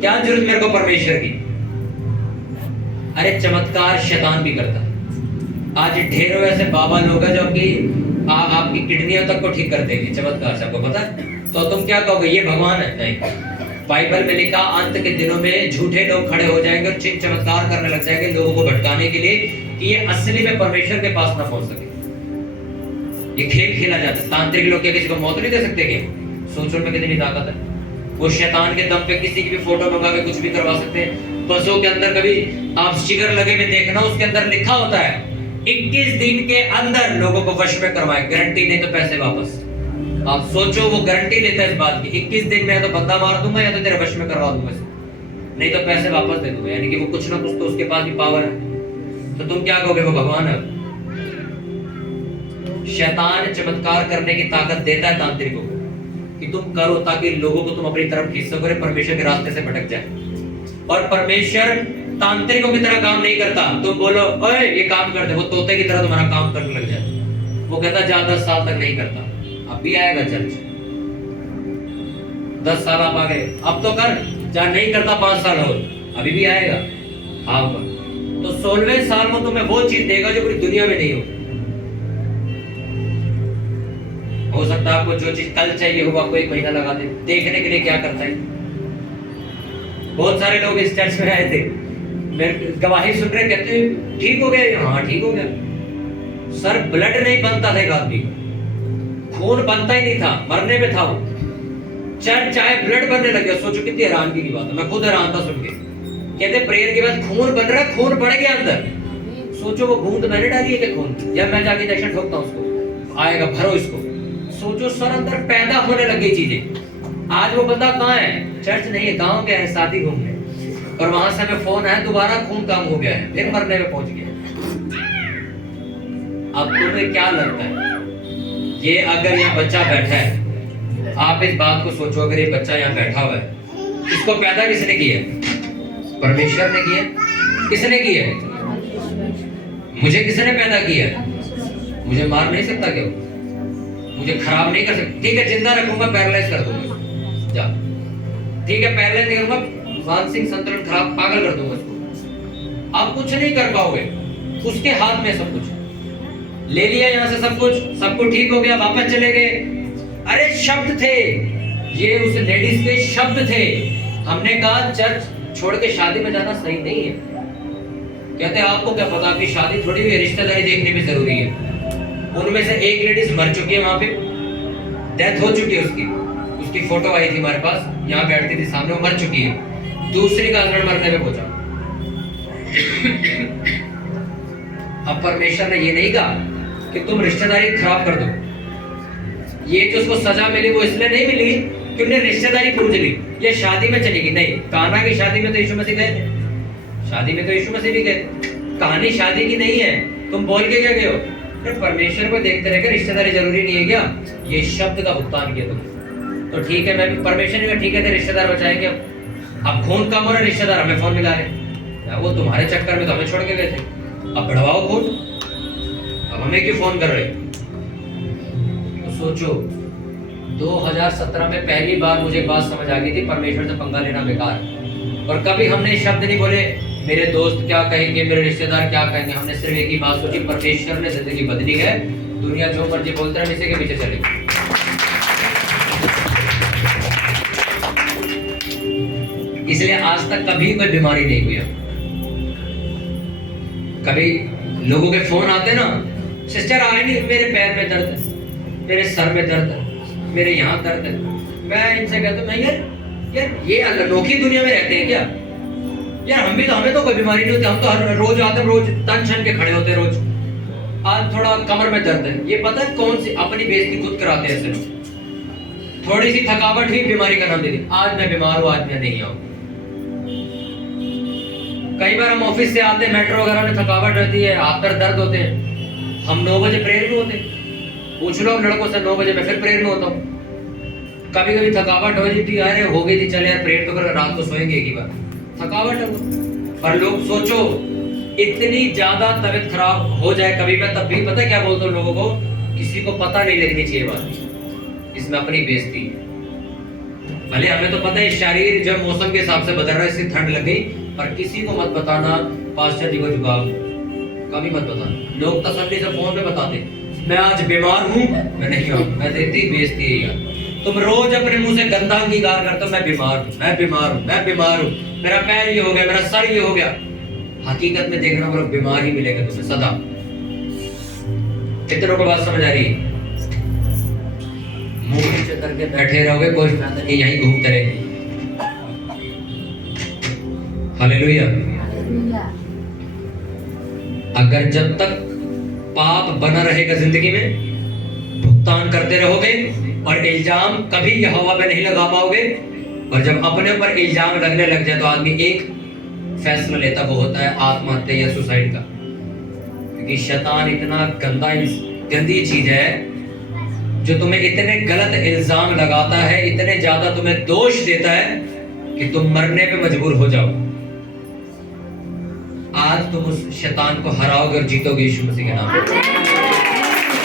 क्या जरूरत मेरे को परमेश्वर की? अरे चमत्कार शैतान भी करता है। आज ढेरों ऐसे बाबा लोग हैं जो आपकी किडनियों तक को ठीक कर देंगे चमत्कार से, आपको पता है? तो तुम क्या कहोगे ये भगवान है? नहीं। बाइबल में लिखा अंत के दिनों में झूठे लोग खड़े हो जाएंगे और चमत्कार करने लग जाएंगे लोगों को भटकाने के लिए, कि ये असली में परमेश्वर के पास ना पहुंच सके। ये खेल खेला जाता है। तांत्रिक लोग क्या किसी को मौत नहीं दे सकते क्या? सोचो में कितनी ताकत है। वो शैतान के दम पे किसी की भी फोटो मंगा के कुछ भी करवा सकते हैं। बसों के अंदर कभी आप स्टिकर लगे हुए देखना, उसके अंदर लिखा होता है 21 दिन के अंदर लोगों को वश में करवाए, गारंटी नहीं तो पैसे वापस। आप सोचो, वो गारंटी लेता है इस बात की, 21 दिन में या तो बंदा मार दूंगा या तो तेरे वश में करवा दूंगा, नहीं तो पैसे वापस दे दूंगा। यानी कि वो कुछ ना कुछ तो उसके पास भी पावर है। तो तुम क्या कहोगे? वो भगवान है। शैतान चमत्कार करने की ताकत देता है तांत्रिकों को कि तुम करो, ताकि लोगों को तुम अपनी तरफ खींच सको, परमेश्वर के रास्ते से भटक जाए। और परमेश्वर तांत्रिकों की तरह काम नहीं करता। तुम बोलो ओए ये काम कर दे, वो तोते की तरह तुम्हारा काम करने लग जाए। वो कहता जा 10 साल तक नहीं करता, अब भी आएगा चर्च। 10 साल आप आ गए, अब तो कर, जा नहीं करता 5 साल हो, अभी भी आएगा। हाँ, तो 16वें साल में तुम्हें वो चीज देगा जो पूरी दुनिया में नहीं हो सकता है आपको जो चीज कल चाहिए हो आपको 1 महीना लगा दे। देखने के लिए क्या करता है। बहुत सारे लोग इस चर्च में आए थे, मेरे गवाही सुन रहे, कहते ठीक हो गया। हाँ ठीक हो गया सर, ब्लड नहीं बनता था एक आदमी, खून बनता ही नहीं था, मरने में था वो। चर्च चाहे ब्लड बनने लग गया। सोचो कितनी हैरानगी की बात है, मैं खुद हैरान था सुन के। कहते प्रेयर के बाद खून बन रहा है, खून बढ़ गया अंदर। सोचो वो बूंद मैंने डाली है क्या खून? या मैं जाके इंजेक्शन ठोकता हूँ उसको, आएगा भरो इसको। सोचो सर, अंदर पैदा होने लग गई चीजें। आज वो बंदा कहाँ है? चर्च नहीं है, गांव गया है शादी घूमने, और वहां से हमें फोन आया दोबारा खून कम हो गया है, फिर मरने में पहुंच गया। अब तुम्हें क्या लगता है, ये अगर यहाँ बच्चा बैठा है, आप इस बात को सोचो, अगर ये बच्चा यहाँ बैठा हुआ है, इसको पैदा किसने किया? परमेश्वर ने किया। किसने किया? मुझे किसने पैदा किया? मुझे मार नहीं सकता क्या? मुझे खराब नहीं कर सकता? ठीक है, जिंदा रखूंगा, पैरालाइज कर दूंगा, जा। ठीक है, पैरालाइज नहीं करूंगा, मानसिक संतुलन खराब, पागल कर दूंगा उसको। आप कुछ नहीं कर पाओगे, उसके हाथ में सब कुछ। ले लिया यहाँ से सब कुछ ठीक हो गया, वापस चले गए। अरे शब्द थे ये, उस लेडीज के शब्द थे। हमने कहा चर्च छोड़ के शादी में जाना सही नहीं है। कहते आपको क्या पता, आपकी शादी थोड़ी हुई, रिश्तेदारी देखनी भी जरूरी है। उनमें से एक लेडीज मर चुकी है, वहां पे डेथ हो चुकी है उसकी उसकी फोटो आई थी हमारे पास, यहाँ बैठती थी सामने, वो मर चुकी है, दूसरी का हस्बैंड मरने में पहुंचा। अब परमेश्वर ने ये नहीं कहा कि तुम रिश्तेदारी खराब कर दो। ये जो उसको सजा मिली वो इसलिए नहीं मिली कि उन्हें रिश्तेदारी पूछ ली, ये शादी में चली गई, नहीं। कान्हा की शादी में तो यीशु मसीह गए थे, शादी में तो यीशु मसीह भी गए। कहानी शादी की नहीं है, तुम बोल के क्या गए हो? फिर परमेश्वर को देखते रह, रिश्तेदारी जरूरी नहीं है क्या? ये शब्द का भुगतान किया तुम, तो ठीक है। मैं भी परमेश्वर ने ठीक है थे, रिश्तेदार बचाएंगे। अब खून कम हो रहा, रिश्तेदार हमें फोन मिला रहे, वो तुम्हारे चक्कर में तो हमें छोड़ के गए थे, अब बढ़वाओ खून, अब हमें क्यों फोन कर रहे? तो सोचो, 2017 में पहली बार मुझे बात समझ आ गई थी, परमेश्वर से पंगा लेना बेकार। और कभी हमने शब्द नहीं बोले मेरे दोस्त क्या कहेंगे, मेरे रिश्तेदार क्या कहेंगे। हमने सिर्फ एक ही बात सोची, परमेश्वर ने जिंदगी बदली है, दुनिया जो मर्जी बोलते रहे, इसी के पीछे चलेगी। इसलिए आज तक कभी कोई बीमारी नहीं हुई। कभी लोगों के फोन आते ना, सिस्टर आए नहीं, मेरे पैर में दर्द है, मेरे सर में दर्द है, मेरे यहाँ दर्द है। मैं इनसे कहता हूँ, यार ये अनोखी दुनिया में रहते हैं क्या यार? हमें तो कोई बीमारी नहीं होती, हम तो हर रोज आते हैं, रोज तन छन के खड़े होते हैं रोज। आज थोड़ा कमर में दर्द है, ये पता है कौन सी अपनी बेइज्जती खुद कराते हैं ऐसे लोग। थोड़ी सी थकावट ही बीमारी का नाम दे दी, आज मैं बीमार हूँ, आज मैं नहीं आऊँ। कई बार हम ऑफिस से आते हैं, मेट्रो वगैरह में थकावट रहती है, हाथ पैर दर्द होते हैं, हम 9 बजे प्रेयर में होते। पूछ लो लड़कों से, 9 बजे मैं फिर प्रेयर में होता हूँ। कभी कभी थकावट हो जाती है, अरे हो गई थी, चले यार प्रेयर तो कर, रात को सोएंगे एक ही बार, थकावट है वो। पर लोग सोचो, इतनी ज्यादा तबीयत खराब हो जाए कभी, मैं तब भी पता क्या बोलता हूँ लोगों को, किसी को पता नहीं लगनी चाहिए बात, इसमें अपनी बेइज्जती। भले हमें तो पता है शरीर जब मौसम के हिसाब से बदल रहा है, इससे ठंड लग गई, पर किसी को मत बताना पास्टर जी को जुकाम, कभी मत बताना। लोग तसल्ली से फोन पे बताते मैं आज बीमार हूँ, मैं नहीं हूँ, मैं देती बेइज्जती है यार। तुम रोज अपने मुंह से गंदा अंगीकार करते हो, मैं बीमार हूँ, मैं बीमार हूँ, मैं बीमार हूँ, मेरा पैर ये हो गया, मेरा सर ये हो गया। हकीकत में देखना पड़ो, बीमार ही मिलेगा तुम्हें सदा। कितनों को बात समझ आ रही है? मुंह नीचे करके बैठे रहोगे, कोई फायदा नहीं, यहीं घूमते रहेंगे। हालेलुया। अगर जब तक पाप बना रहेगा जिंदगी में, भुगतान करते रहोगे और इल्जाम कभी यहोवा पे नहीं लगा पाओगे। और जब अपने ऊपर इल्जाम लगने लग जाए तो आदमी एक फैसला लेता, वो होता है आत्महत्या या सुसाइड का। क्योंकि शैतान इतना गंदी चीज है जो तुम्हें इतने गलत इल्जाम लगाता है, इतने ज्यादा तुम्हें दोष देता है कि तुम मरने पे मजबूर हो जाओ। आज तुम उस शैतान को हराओगे और जीतोगे यीशु मसीह के नाम पे।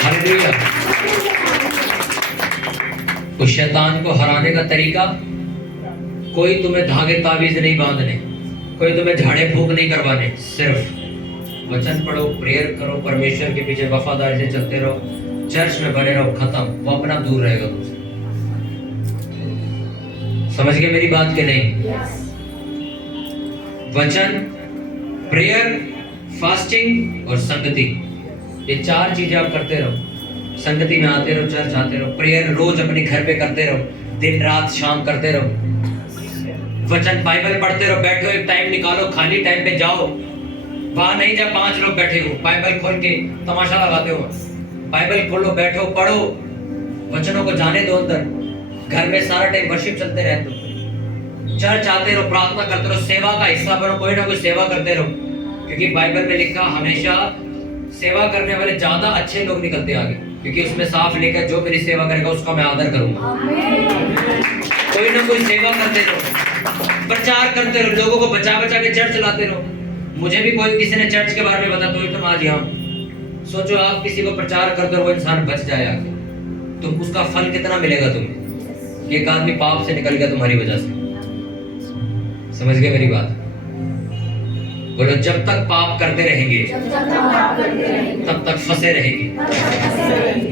हालेलुया। उस शैतान को हराने का तरीका, कोई तुम्हें धागे ताबीज नहीं बांधने, कोई तुम्हें झाड़े फूंक नहीं करवाने, सिर्फ वचन पढ़ो, प्रेयर करो, परमेश्वर के पीछे वफादारी से चलते रहो, चर्च में बने रहो, खत्म। वो अपना दूर रहेगा तुमसे। समझ गए मेरी बात के नहीं? वचन, प्रेयर, फास्टिंग और संगति, ये 4 चीजें आप करते रहो। संगति में आते रहो, चर्च आते रहो, प्रेयर रोज अपने घर पे करते रहो, दिन रात शाम करते रहो, वचन बाइबल पढ़ते रहो, बैठो एक टाइम निकालो, खाली टाइम पे जाओ, वहां नहीं जब 5 लोग बैठे हो बाइबल खोल के तमाशा लगाते हो। बाइबल खोलो, बैठो, पढ़ो, वचनों को जाने दो अंदर। घर में सारा टाइम वर्शिप चलते रहते हो, चर्च आते रहो, प्रार्थना करते रहो, सेवा का हिस्सा बनो, कोई ना कोई सेवा करते रहो। क्योंकि बाइबल में लिखा हमेशा सेवा करने वाले ज्यादा अच्छे लोग निकलते आगे, क्योंकि उसमें साफ लिखा जो मेरी सेवा करेगा उसका मैं आदर करूंगा। कोई ना कोई सेवा करते रहो, प्रचार करते रहो, लोगों को बचा बचा के चर्च लाते रहो। मुझे भी कोई किसी ने चर्च के बारे में बता तो तुम आज यहाँ सोचो, आप किसी को प्रचार करते हो, वो इंसान बच जाए आगे, तो उसका फल कितना मिलेगा तुम्हें? एक आदमी पाप से निकल गया तुम्हारी वजह से। समझ गए मेरी बात? बोलो जब तक पाप करते रहेंगे तब तक फंसे रहेंगे,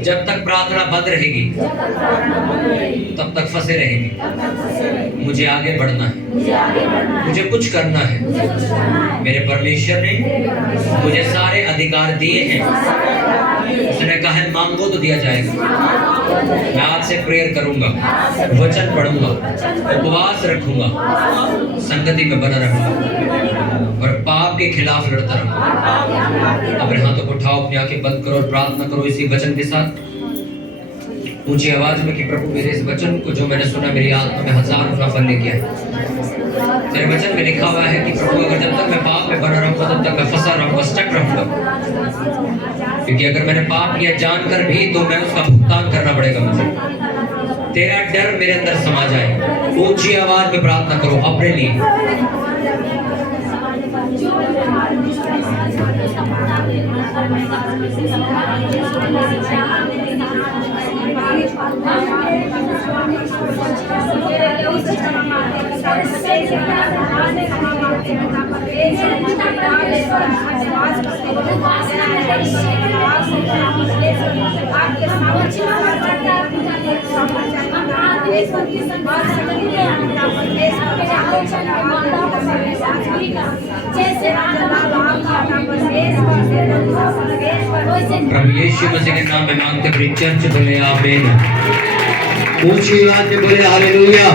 जब तक प्रार्थना बंद रहेगी तब तक फंसे रहेंगे। मुझे आगे बढ़ना है, मुझे कुछ करना है। मेरे परमेश्वर ने मुझे सारे अधिकार दिए हैं। उसने कहा है मांगो तो दिया जाएगा। मैं आज से प्रेयर करूंगा, वचन पढ़ूंगा, उपवास रखूंगा, संगति में बना रहूंगा और पाप के खिलाफ लड़ता रहूंगा। अपने हाथों को उठाओ, अपनी आंखें बंद करो और प्रार्थना करो इसी वचन के साथ ऊंची आवाज में कि प्रभु मेरे इस वचन को जो मैंने सुना मेरी आत्मा में 1000 गुना फल लेके आए। तेरे वचन में लिखा हुआ है कि प्रभु अगर जब तक मैं पाप में बना रहूंगा तब तक मैं फंसा रहूंगा, स्टक रहूंगा, क्योंकि अगर मैंने पाप किया जानकर भी तो मैं उसका भुगतान करना पड़ेगा मुझे। तेरा डर मेरे अंदर समा जाए। ऊंची आवाज में प्रार्थना करो अपने लिए। प्रभु यीशु मसीह के नाम में मांगते, पूरी चर्च बोले आमीन। ऊंची आवाज में बोले हालेलुया।